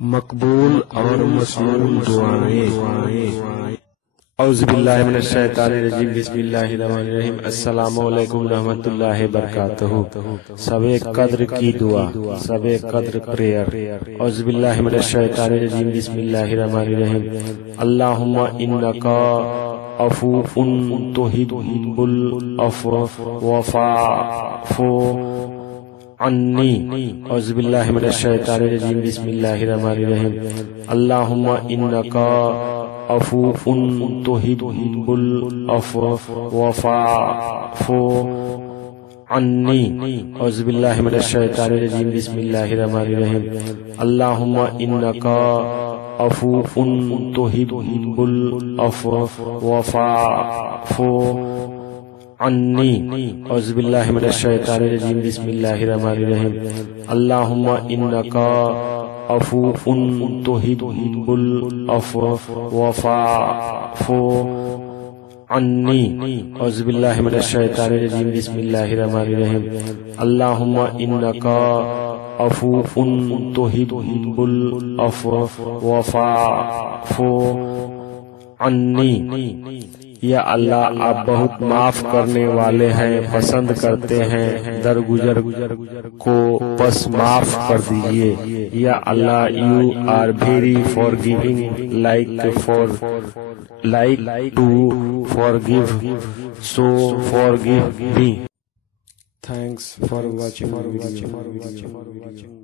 مقبول اور مسموع دعائیں۔ اعوذ باللہ من الشیطان الرجیم، بسم اللہ الرحمن الرحیم۔ السلام علیکم رحمۃ اللہ وبرکاتہ۔ سب قدر کی دعا، سب قدر پریئر۔ اعوذ باللہ من الشیطان الرجیم، بسم اللہ الرحمن الرحیم۔ اللہم انکا عفو تحب العفو فاعف عنی۔ اعوذ باللہ من الشیطان الرجیم، بسم اللہ الرحمن الرحیم۔ اللہم انکا عفو تحب العفو فاعف عنی۔ اعوذ باللہ من الشیطان الرجیم، بسم اللہ الرحمن الرحیم۔ اللہم انکا عفو تحب العفو فاعف عنی۔ اعوذ باللہ من الشیطان الرجیم، بسم اللہ الرحمن الرحیم۔ اللہم انکا عفو تحب العفو فاعف عنی۔ اعوذ باللہ من الشیطان الرجیم، بسم اللہ الرحمن الرحیم۔ اللہم انکا عفو تحب العفو فاعف عنی۔ یا اللہ، آپ بہت معاف کرنے والے ہیں، پسند کرتے ہیں درگزر کو، بس معاف کر دیجیے۔ یا اللہ، you are very forgiving, like to forgive, so forgive me. Thanks for watching.